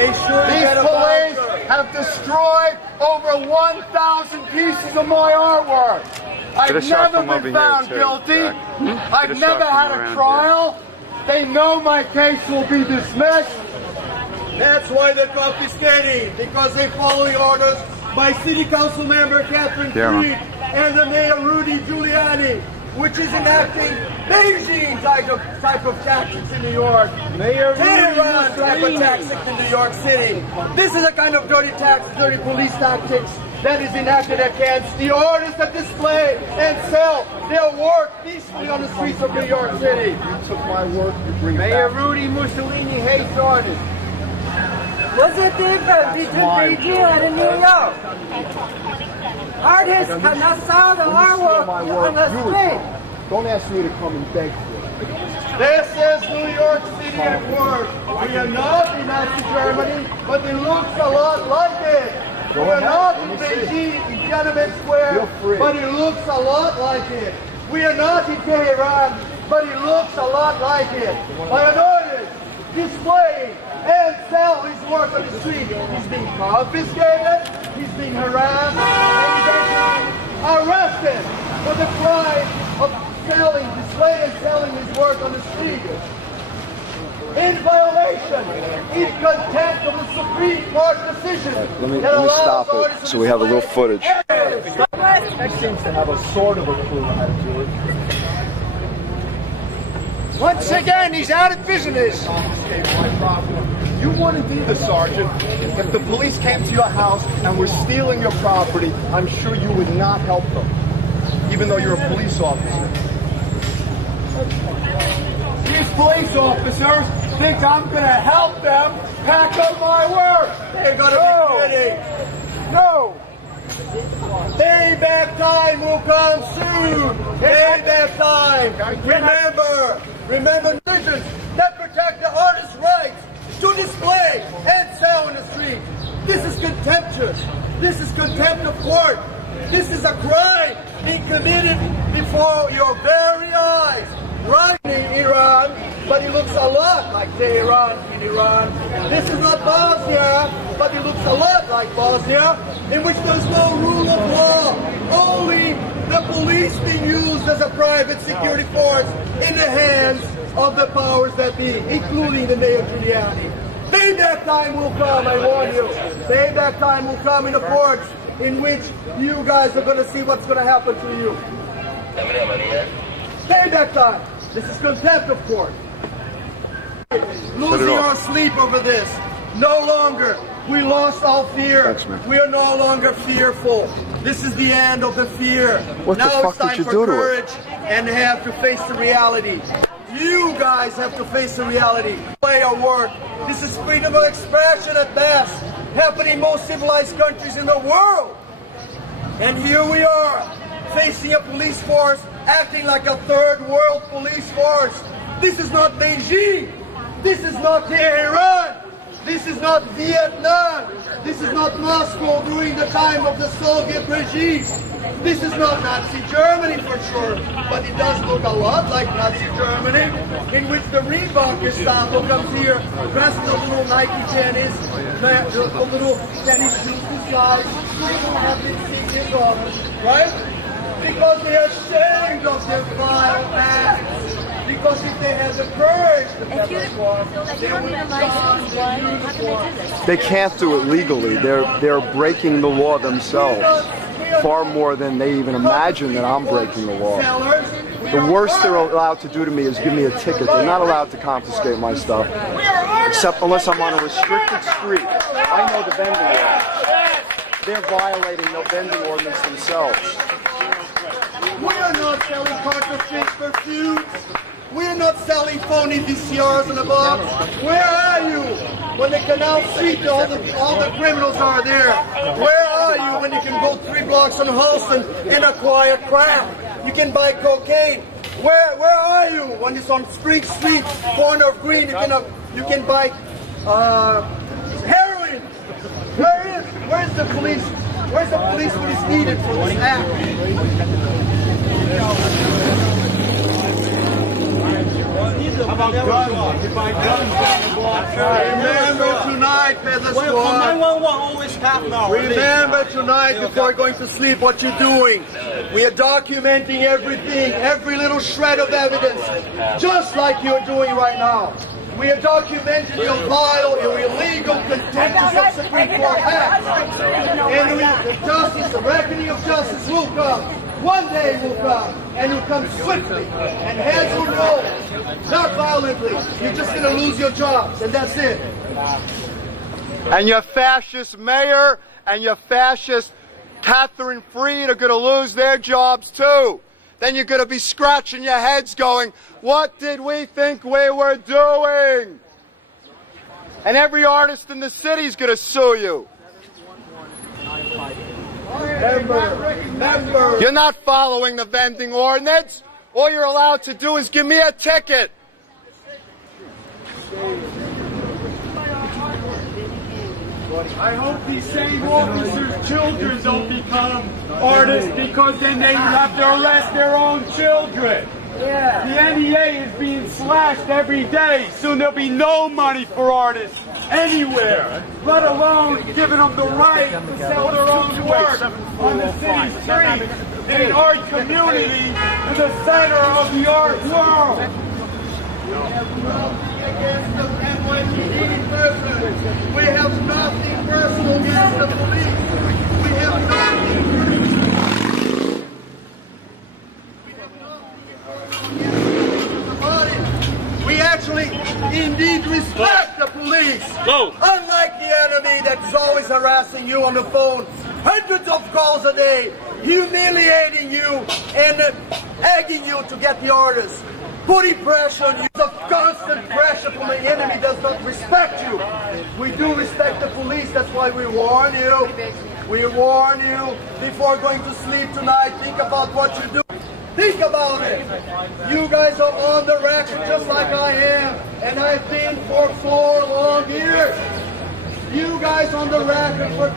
These police have destroyed over 1,000 pieces of my artwork. I've never been found guilty. I've never had a trial. They know my case will be dismissed. That's why they're confiscating, because they follow the orders by City Council member Catherine Freed and the Mayor Rudy Giuliani, which is enacting Beijing type of tactics in New York. Tehran type of tactics in New York City. This is a kind of dirty police tactics that is enacted against the artists that display and sell their work peacefully on the streets of New York City. You took my work, you bring it Mayor back. Rudy Mussolini hates artists. What's the difference between Beijing and New York? Artists cannot sell the artwork on the street. Don't ask me to come and beg for it. This is New York City at work. We are not in Nazi Germany, but it looks a lot like it. We are not in Beijing, in Tiananmen Square, but it looks a lot like it. We are not in Tehran, but it looks a lot like it. By an artist displaying and sell his work on the street. He's being confiscated, he's being harassed, and he's being arrested for the crime of displaying and selling his work on the street. In violation, in contempt of the Supreme Court decision. Let me stop it so we have a little footage. That seems to have a sort of a clue how to do it. Once again, he's out of business. You wouldn't be the sergeant if the police came to your house and were stealing your property. I'm sure you would not help them, even though you're a police officer. These police officers think I'm going to help them pack up my work. They're going to be kidding. No. Payback time will come soon. Payback time. Remember decisions that protect the artist's rights to display and sell in the street. This is contemptuous. This is contempt of court. This is a crime being committed before your very eyes. Right in Iran, but it looks a lot like Tehran in Iran. This is not Bosnia, but it looks a lot like Bosnia, in which there's no rule of law. Only the police being used as a private security force in the hands of the powers that be, including the Mayor Giuliani. Payback time will come, I warn you. Payback time will come in the courts in which you guys are going to see what's going to happen to you. Payback time. This is contempt of court. Losing our sleep over this. No longer. We lost all fear. We are no longer fearful. This is the end of the fear. Now it's time for courage and have to face the reality. You guys have to face the reality. Play our work. This is freedom of expression at best, happening in most civilized countries in the world. And here we are, facing a police force acting like a third world police force. This is not Beijing. This is not Tehran. This is not Vietnam. This is not Moscow during the time of the Soviet regime. This is not Nazi Germany for sure, but it does look a lot like Nazi Germany, in which the Reebok Gestapo comes here, dressed in a little Nike tennis, a little tennis shoes inside, have insignias on, right? Because they are ashamed of their vile acts. Because if they had the courage to have a squad, they would don their uniform. They can't do it legally. They're breaking the law themselves. Far more than they even imagine that I'm breaking the law. The worst they're allowed to do to me is give me a ticket. They're not allowed to confiscate my stuff, except unless I'm on a restricted street. I know the vending law. They're violating the vending ordinance themselves. We are not selling counterfeit perfumes. We are not selling phony VCRs in a box. Where are you when the canal street, all the criminals are there? Where are you when you can go 3 blocks on Halston and acquire crack? You can buy cocaine. Where are you when it's on Spring Street, corner of Green? You can buy heroin. Where is the police? Where's the police when it's needed for this act? How about guns? You buy guns on the block. Remember tonight, half an hour. Remember tonight before going to sleep what you're doing. We are documenting everything, every little shred of evidence, just like you're doing right now. We are documenting your vile, your illegal, contentious of Supreme Court acts. And the justice, the reckoning of justice will come. One day will come, and it will come swiftly, and heads will roll, not violently. You're just going to lose your jobs, and that's it. And your fascist mayor and your fascist Catherine Freed are going to lose their jobs too. Then you're going to be scratching your heads going, what did we think we were doing? And every artist in the city is going to sue you. Remember. You're not following the vending ordinance. All you're allowed to do is give me a ticket. I hope these same officers' children don't become artists, because then they have to arrest their own children. Yeah. The NEA is being slashed every day. Soon there'll be no money for artists anywhere, let alone giving them the right to sell their own work on the city streets in an art community in the center of the art world. Against the NYPD person. We have nothing personal against the police. We have nothing personal. We actually indeed respect the police. Unlike the enemy that's always harassing you on the phone, hundreds of calls a day, humiliating you and egging you to get the orders. Putting pressure on you, the constant pressure from the enemy does not respect you. We do respect the police, that's why we warn you. We warn you before going to sleep tonight. Think about what you do. Think about it. You guys are on the record just like I am, and I've been for 4 long years. You guys on the record for